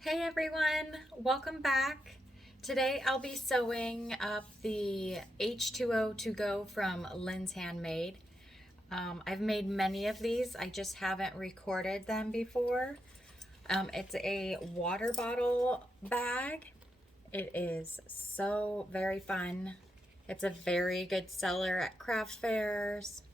Hey everyone, welcome back. Today I'll be sewing up the H2O2GO from Linds Handmade. I've made many of these, I just haven't recorded them before. It's a water bottle bag. It is so very fun. It's a very good seller at craft fairs.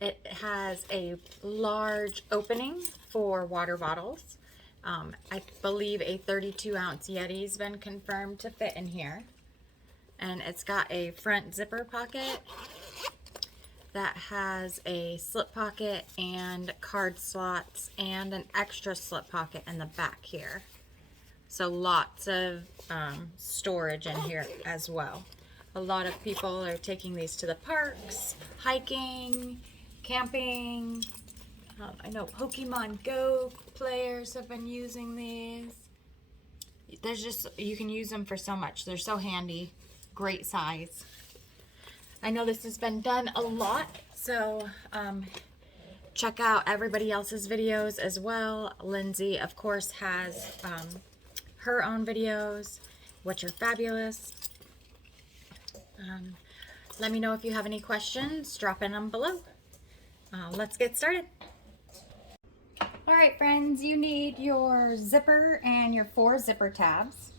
It has a large opening for water bottles. I believe a 32-ounce Yeti's been confirmed to fit in here. And it's got a front zipper pocket that has a slip pocket and card slots and an extra slip pocket in the back here. So lots of storage in here as well. A lot of people are taking these to the parks, hiking, camping. I know Pokemon Go players have been using these. You can use them for so much. They're so handy, great size. I know this has been done a lot, so check out everybody else's videos as well. Lindsay, of course, has her own videos, which are fabulous. Let me know if you have any questions, drop in them below. Let's get started. All right, friends, you need your zipper and your 4 zipper tabs.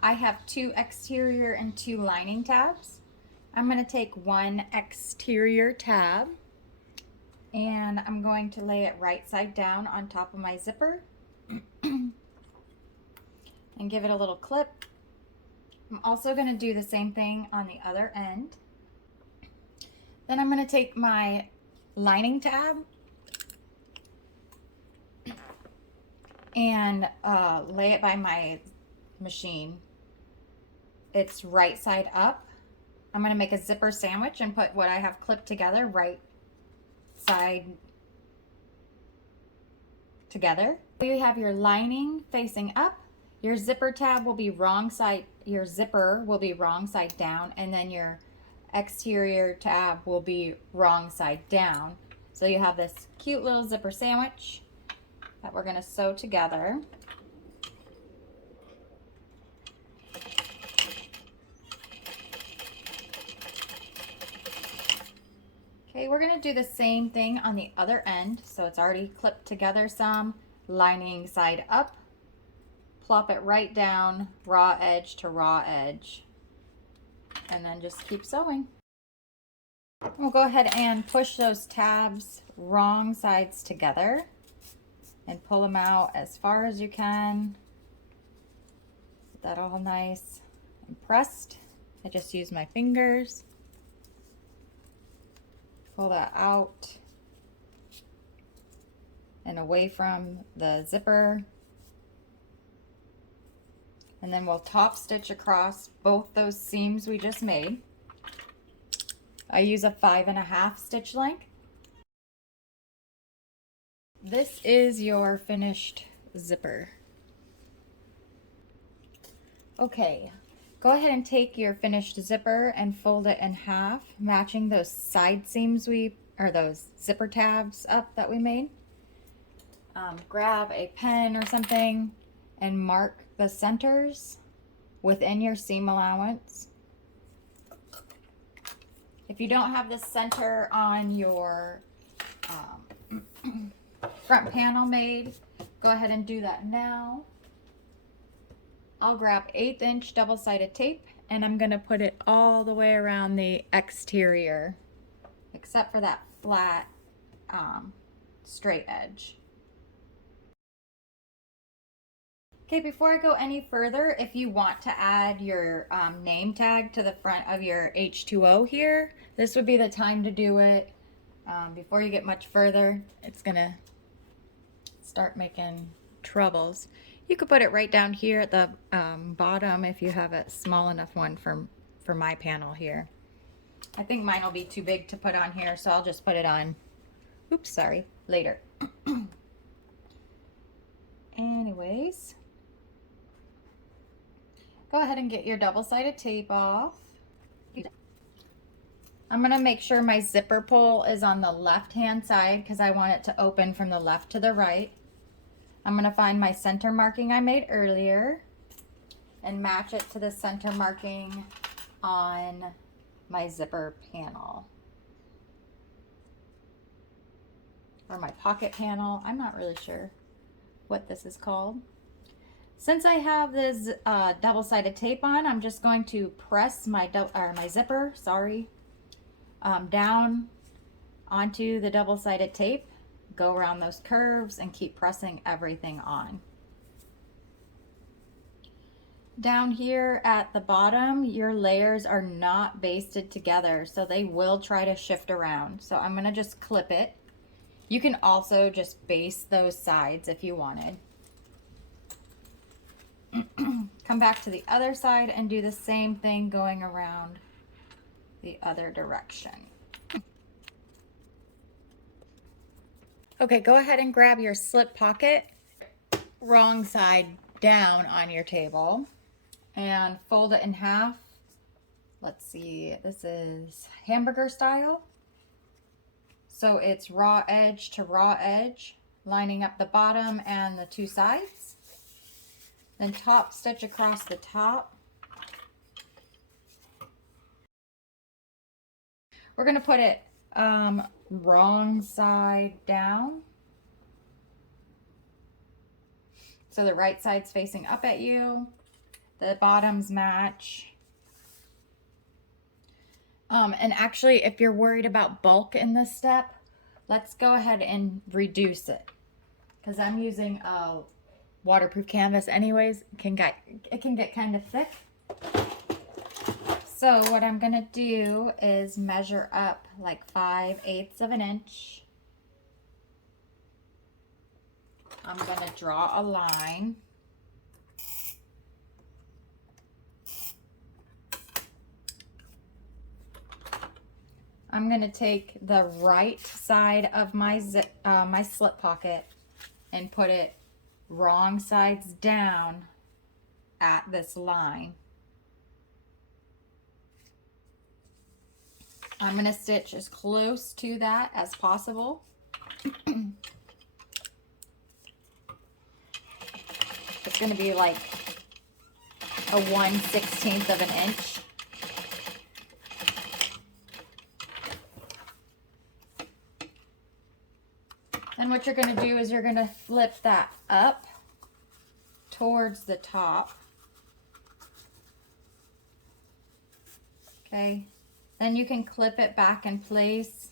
I have 2 exterior and 2 lining tabs. I'm going to take 1 exterior tab and I'm going to lay it right side down on top of my zipper and give it a little clip. I'm also going to do the same thing on the other end. Then I'm going to take my lining tab and lay it by my machine. It's right side up. I'm going to make a zipper sandwich and put what I have clipped together right side together. You have your lining facing up. Your zipper tab will be wrong side, your zipper will be wrong side down, and then your exterior tab will be wrong side down. So you have this cute little zipper sandwich that we're going to sew together. Okay, we're going to do the same thing on the other end. So it's already clipped together some, lining side up. Plop it right down, raw edge to raw edge, and then just keep sewing. We'll go ahead and push those tabs wrong sides together and pull them out as far as you can. Get that all nice and pressed. I just use my fingers. Pull that out and away from the zipper. And then we'll top stitch across both those seams we just made. I use a 5.5 stitch length. This is your finished zipper. Okay, go ahead and take your finished zipper and fold it in half, matching those side seams those zipper tabs up that we made. Grab a pen or something and mark the centers within your seam allowance. If you don't have the center on your front panel made, go ahead and do that now. I'll grab 1/8 inch double-sided tape and I'm going to put it all the way around the exterior except for that flat straight edge. Okay, before I go any further, if you want to add your name tag to the front of your H2O here, this would be the time to do it. Before you get much further, it's gonna start making troubles. You could put it right down here at the bottom if you have a small enough one for my panel here. I think mine will be too big to put on here, so I'll just put it on, oops, sorry, later. Anyways. Go ahead and get your double-sided tape off. I'm going to make sure my zipper pull is on the left-hand side because I want it to open from the left to the right. I'm going to find my center marking I made earlier and match it to the center marking on my zipper panel. Or my pocket panel. I'm not really sure what this is called. Since I have this double-sided tape on, I'm just going to press my zipper, down onto the double-sided tape, go around those curves, and keep pressing everything on. Down here at the bottom, your layers are not basted together, so they will try to shift around. So I'm gonna just clip it. You can also just baste those sides if you wanted. Come back to the other side and do the same thing going around the other direction. Okay, go ahead and grab your slip pocket, wrong side down on your table, and fold it in half. Let's see, this is hamburger style. So it's raw edge to raw edge, lining up the bottom and the two sides. Then top stitch across the top. We're gonna put it wrong side down. So the right side's facing up at you. The bottoms match. And actually, if you're worried about bulk in this step, let's go ahead and reduce it. Because I'm using a waterproof canvas anyways. It can get kind of thick. So what I'm gonna do is measure up like 5/8 of an inch. I'm gonna draw a line. I'm gonna take the right side of my slip pocket and put it wrong sides down at this line. I'm gonna stitch as close to that as possible. It's gonna be like a 1/16 of an inch. And what you're gonna do is you're gonna flip that up towards the top. Okay, then you can clip it back in place.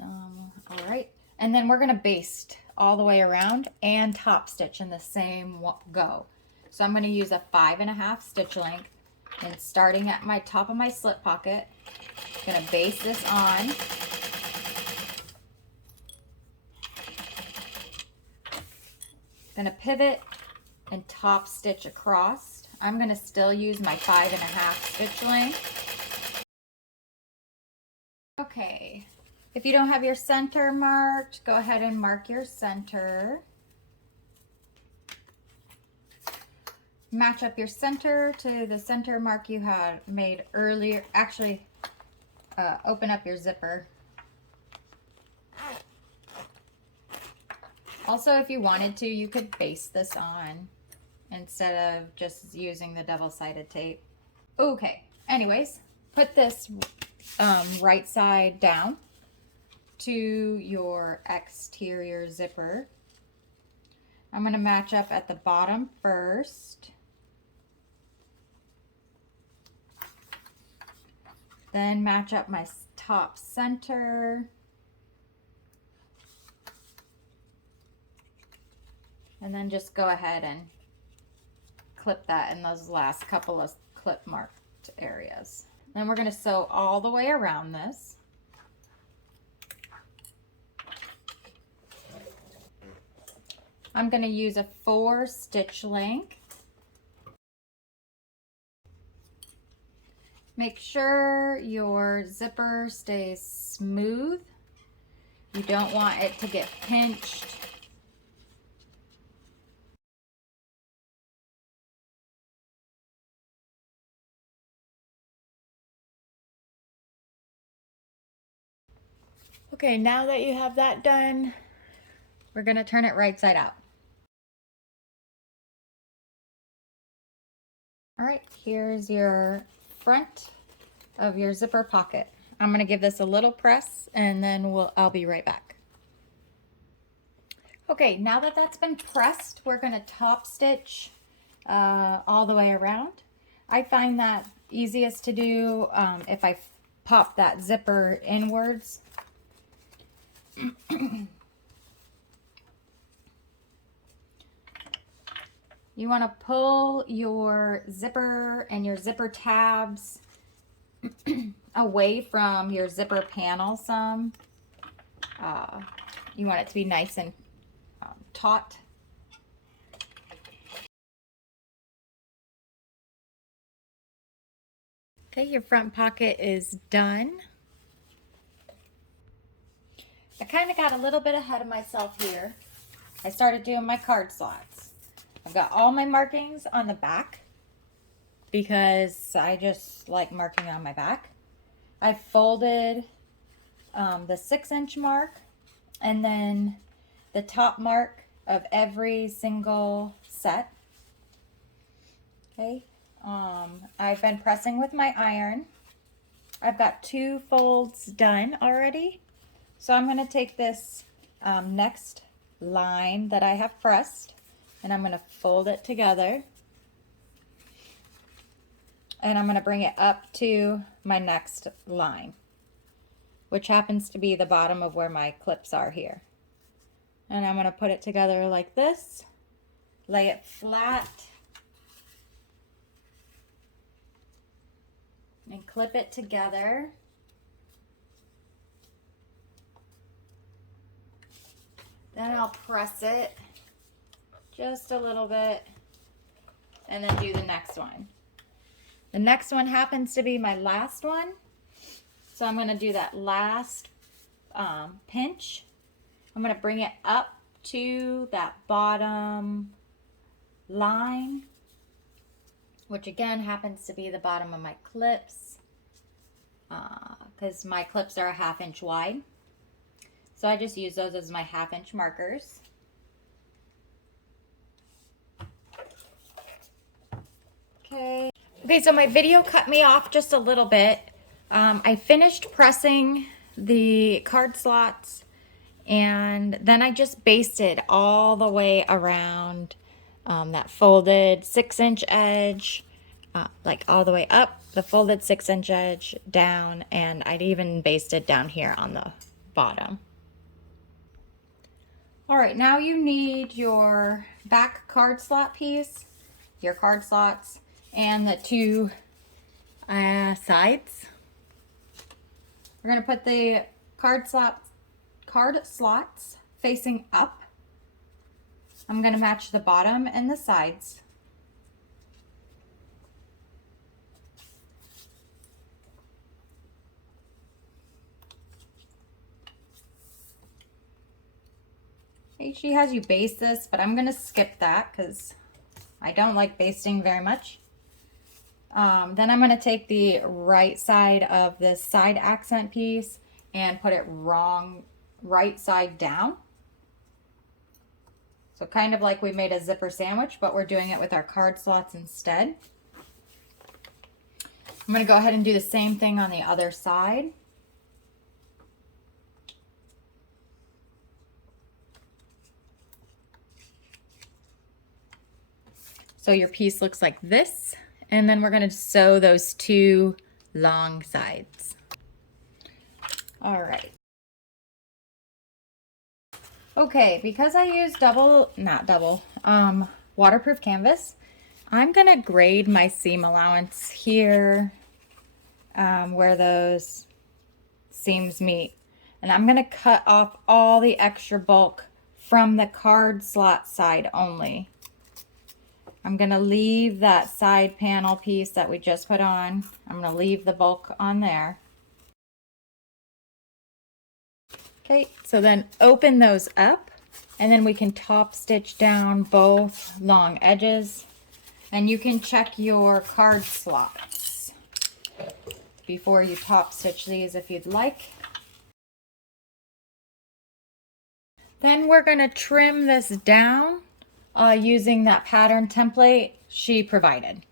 All right, and then we're gonna baste all the way around and top stitch in the same go. So I'm gonna use a 5.5 stitch length, and starting at my top of my slip pocket, I'm gonna baste this on. Gonna pivot and top stitch across. I'm gonna still use my 5.5 stitch length. Okay, if you don't have your center marked, go ahead and mark your center. Match up your center to the center mark you had made earlier. Actually, open up your zipper. Also, if you wanted to, you could baste this on instead of just using the double-sided tape. Okay, anyways, put this right side down to your exterior zipper. I'm going to match up at the bottom first. Then match up my top center. And then just go ahead and clip that in those last couple of clip marked areas. Then we're going to sew all the way around this. I'm going to use a 4 stitch length. Make sure your zipper stays smooth. You don't want it to get pinched. Okay, now that you have that done, we're gonna turn it right side out. All right, here's your front of your zipper pocket. I'm gonna give this a little press and then I'll be right back. Okay, now that that's been pressed, we're gonna top stitch all the way around. I find that easiest to do if I pop that zipper inwards. You want to pull your zipper and your zipper tabs away from your zipper panel some. You want it to be nice and taut. Okay, your front pocket is done. I kind of got a little bit ahead of myself here. I started doing my card slots. I've got all my markings on the back because I just like marking on my back. I folded the 6-inch mark and then the top mark of every single set. Okay, I've been pressing with my iron. I've got 2 folds done already. So I'm going to take this next line that I have pressed and I'm going to fold it together. And I'm going to bring it up to my next line, which happens to be the bottom of where my clips are here. And I'm going to put it together like this, lay it flat, and clip it together. Then I'll press it just a little bit and then do the next one. The next one happens to be my last one. So I'm going to do that last pinch. I'm going to bring it up to that bottom line, which again happens to be the bottom of my clips because my clips are a 1/2 inch wide. So I just use those as my 1/2 inch markers. Okay, so my video cut me off just a little bit. I finished pressing the card slots and then I just basted all the way around that folded 6-inch edge, like all the way up, the folded 6-inch edge down, and I'd even basted down here on the bottom. All right, now you need your back card slot piece, your card slots, and the 2 sides. We're gonna put the card slots facing up. I'm gonna match the bottom and the sides. She has you baste this, but I'm gonna skip that because I don't like basting very much. Then I'm gonna take the right side of this side accent piece and put it right side down. So kind of like we made a zipper sandwich, but we're doing it with our card slots instead. I'm gonna go ahead and do the same thing on the other side. So your piece looks like this, and then we're going to sew those 2 long sides. All right. Okay, because I use waterproof canvas, I'm going to grade my seam allowance here where those seams meet. And I'm going to cut off all the extra bulk from the card slot side only. I'm going to leave that side panel piece that we just put on. I'm going to leave the bulk on there. Okay, so then open those up and then we can top stitch down both long edges. And you can check your card slots before you top stitch these if you'd like. Then we're gonna trim this down using that pattern template she provided.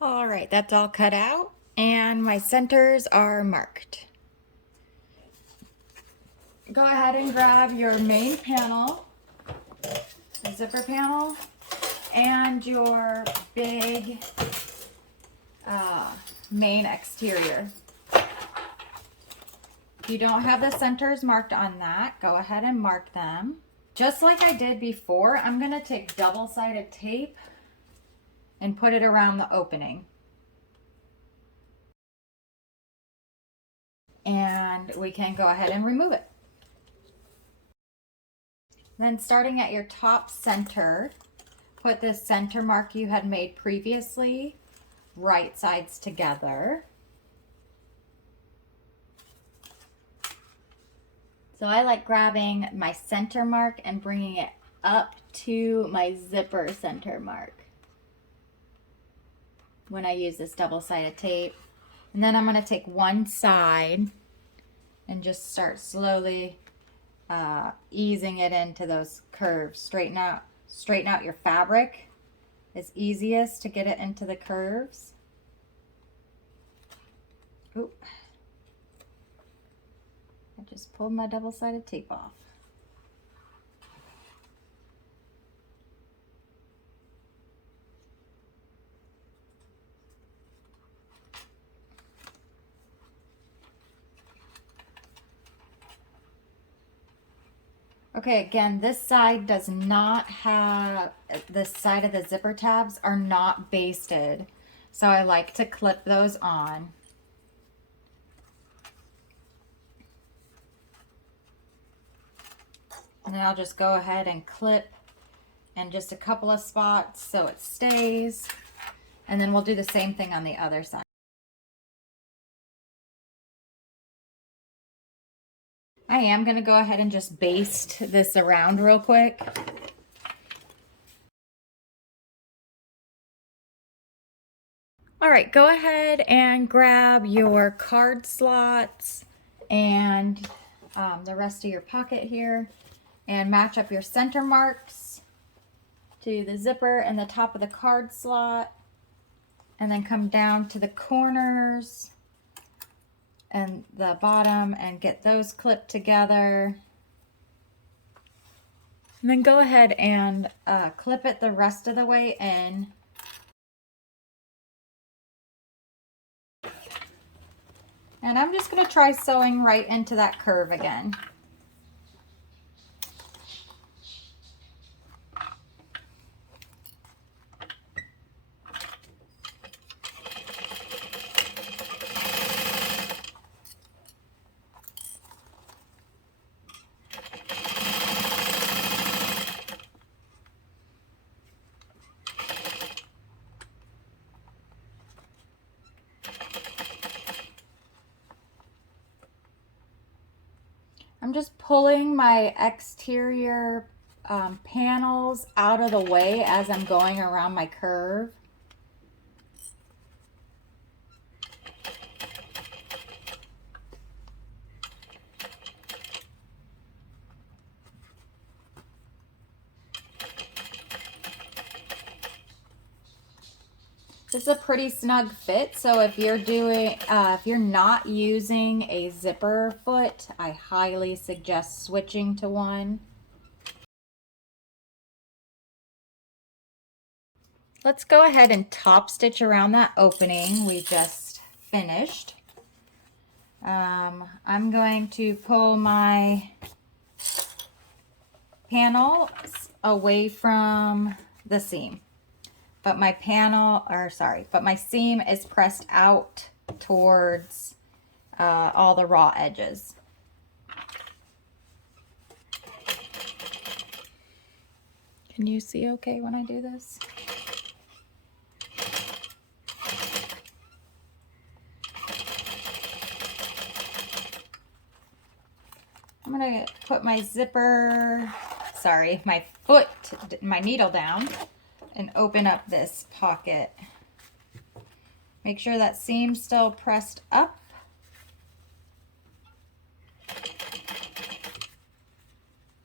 All right, that's all cut out and my centers are marked. Go ahead and grab your main panel, the zipper panel, and your big main exterior. If you don't have the centers marked on that, go ahead and mark them. Just like I did before, I'm going to take double-sided tape and put it around the opening. And we can go ahead and remove it. Then starting at your top center, put the center mark you had made previously, right sides together. So I like grabbing my center mark and bringing it up to my zipper center mark when I use this double-sided tape. And then I'm going to take one side and just start slowly easing it into those curves. Straighten out your fabric. It's easiest to get it into the curves. Oop. I just pulled my double-sided tape off. Okay, again, this side does not have, the side of the zipper tabs are not basted. So I like to clip those on. And then I'll just go ahead and clip in just a couple of spots so it stays. And then we'll do the same thing on the other side. I am going to go ahead and just baste this around real quick. All right, go ahead and grab your card slots and the rest of your pocket here and match up your center marks to the zipper and the top of the card slot, and then come down to the corners and the bottom and get those clipped together. And then go ahead and clip it the rest of the way in. And I'm just going to try sewing right into that curve again. I'm just pulling my exterior panels out of the way as I'm going around my curve. This is a pretty snug fit, so if you're not using a zipper foot, I highly suggest switching to one. Let's go ahead and top stitch around that opening we just finished. I'm going to pull my panels away from the seam. But my my seam is pressed out towards all the raw edges. Can you see okay when I do this? I'm gonna put my my needle down and open up this pocket. Make sure that seam's still pressed up.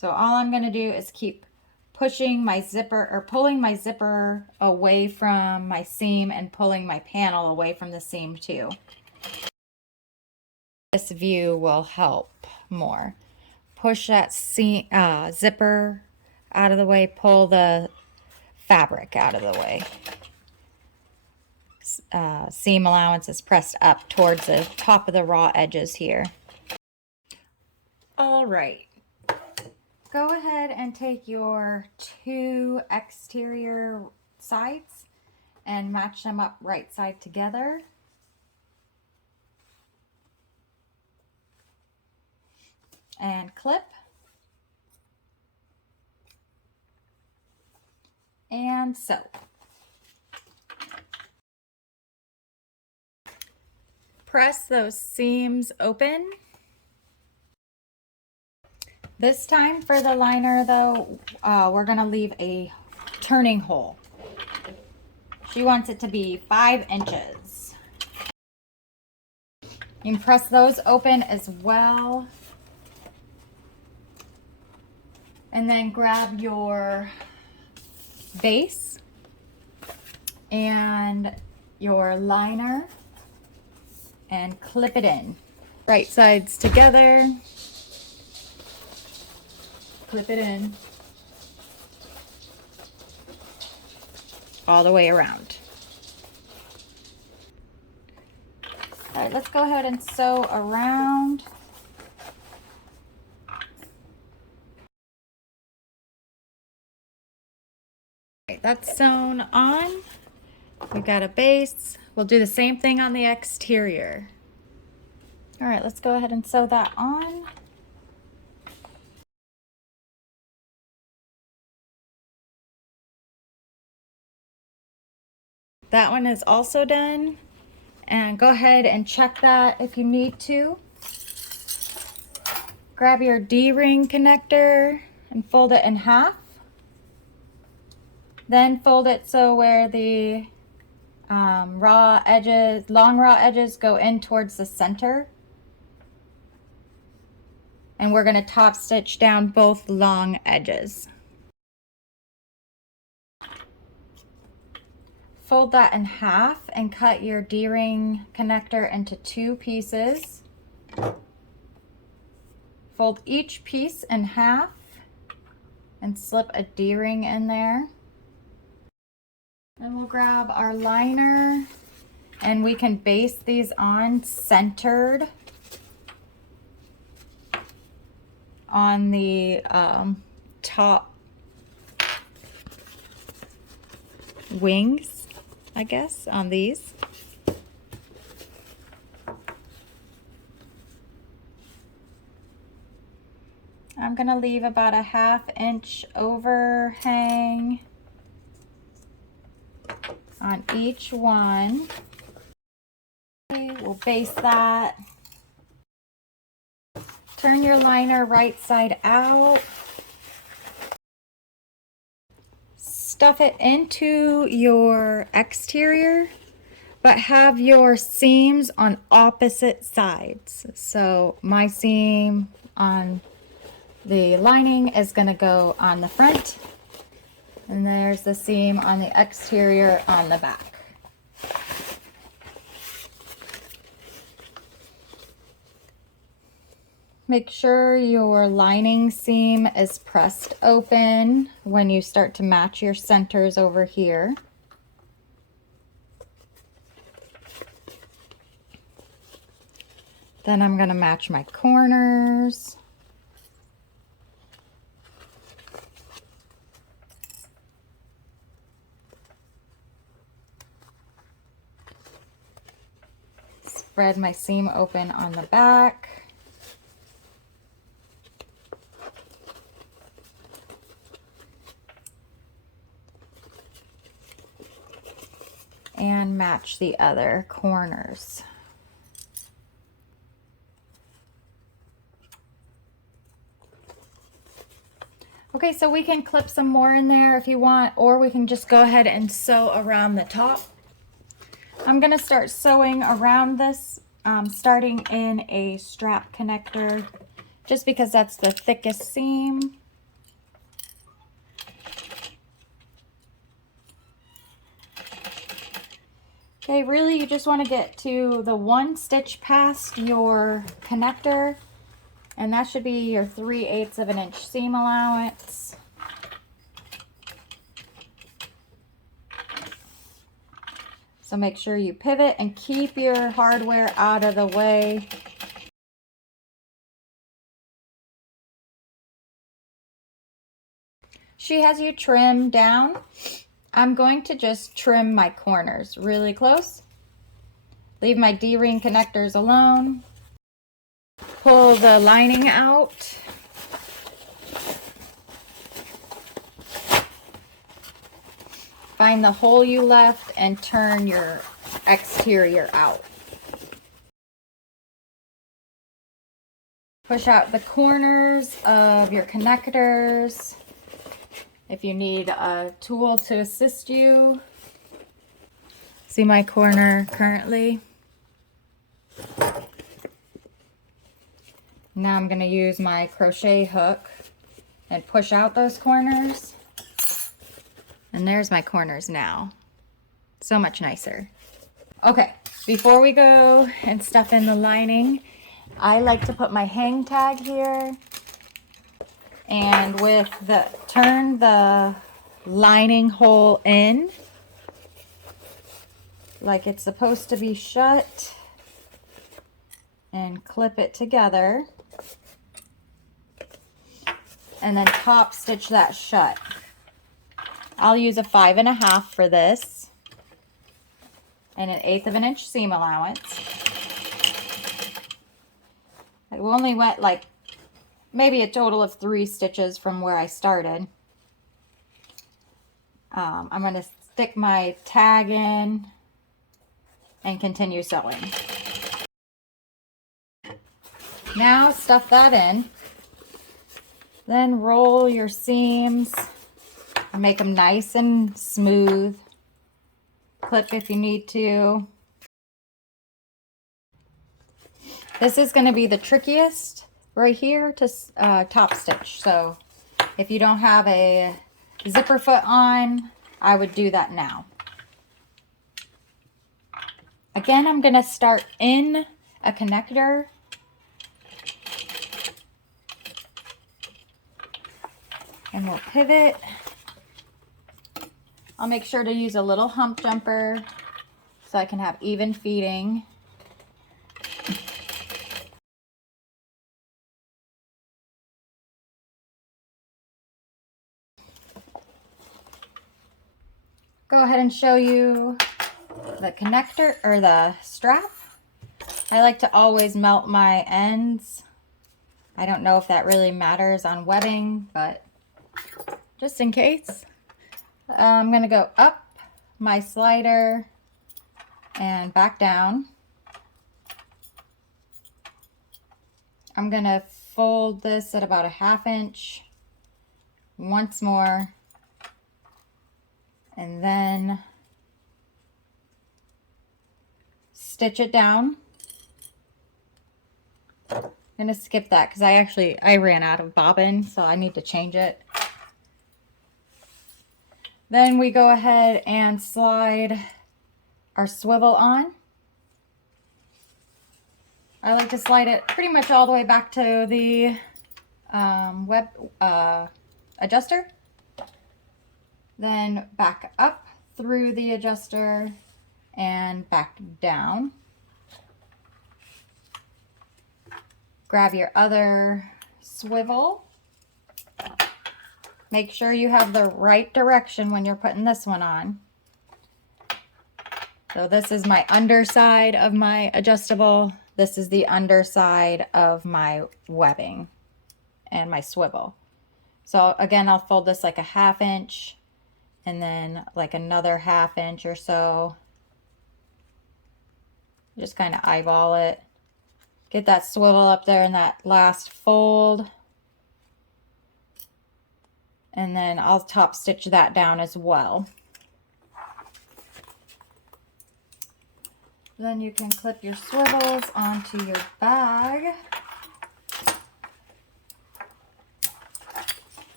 So all I'm going to do is keep pushing my zipper or pulling my zipper away from my seam and pulling my panel away from the seam too. This view will help more. Push that seam, zipper out of the way, pull the fabric out of the way. Seam allowance is pressed up towards the top of the raw edges here. All right. Go ahead and take your two exterior sides and match them up right side together. And clip. And sew. Press those seams open. This time for the liner though, we're gonna leave a turning hole. She wants it to be 5 inches. You can press those open as well. And then grab your base and your liner and clip it in. Right sides together. Clip it in all the way around. All right, let's go ahead and sew around. Right, that's sewn on. We've got a base. We'll do the same thing on the exterior. All right, let's go ahead and sew that on. That one is also done. And go ahead and check that if you need to. Grab your D-ring connector and fold it in half. Then fold it so where the long raw edges go in towards the center. And we're going to top stitch down both long edges. Fold that in half and cut your D-ring connector into 2 pieces. Fold each piece in half and slip a D-ring in there. Then we'll grab our liner and we can base these on centered on the top wings, I guess, on these. I'm gonna leave about a 1/2 inch overhang on each one. Okay, we'll base that. Turn your liner right side out. Stuff it into your exterior, but have your seams on opposite sides. So my seam on the lining is going to go on the front, and there's the seam on the exterior on the back. Make sure your lining seam is pressed open when you start to match your centers over here. Then I'm going to match my corners. Spread my seam open on the back. And match the other corners. Okay, so we can clip some more in there if you want, or we can just go ahead and sew around the top. I'm gonna start sewing around this, starting in a strap connector, just because that's the thickest seam. Okay, really you just want to get to the one stitch past your connector, and that should be your 3/8 of an inch seam allowance. So make sure you pivot and keep your hardware out of the way. She has you trim down. I'm going to just trim my corners really close. Leave my D-ring connectors alone. Pull the lining out. Find the hole you left and turn your exterior out. Push out the corners of your connectors. If you need a tool to assist you. See my corner currently? Now I'm going to use my crochet hook and push out those corners. And there's my corners now. So much nicer. Okay, before we go and stuff in the lining, I like to put my hang tag here. And turn the lining hole in like it's supposed to be shut and clip it together. And then top stitch that shut. I'll use a 5.5 for this and an 1/8 of an inch seam allowance. I only went like maybe a total of 3 stitches from where I started. I'm going to stick my tag in and continue sewing. Now stuff that in. Then roll your seams. Make them nice and smooth. Clip if you need to. This is going to be the trickiest right here to top stitch. So if you don't have a zipper foot on, I would do that now. Again, I'm going to start in a connector. And we'll pivot. I'll make sure to use a little hump jumper so I can have even feeding. Go ahead and show you the connector or the strap. I like to always melt my ends. I don't know if that really matters on webbing, but just in case. I'm going to go up my slider and back down. I'm going to fold this at about a 1/2 inch once more, and then stitch it down. I'm going to skip that because I ran out of bobbin, so I need to change it. Then we go ahead and slide our swivel on. I like to slide it pretty much all the way back to the web adjuster. Then back up through the adjuster and back down. Grab your other swivel. Make sure you have the right direction when you're putting this one on. So this is my underside of my adjustable. This is the underside of my webbing and my swivel. So again, I'll fold this like a 1/2 inch and then like another 1/2 inch or so. Just kind of eyeball it. Get that swivel up there in that last fold. And then I'll top stitch that down as well. Then you can clip your swivels onto your bag.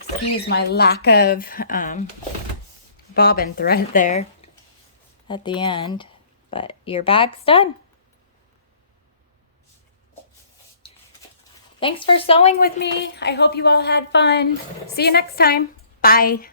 Excuse my lack of bobbin thread there. at the end, but your bag's done. Thanks for sewing with me. I hope you all had fun. See you next time. Bye.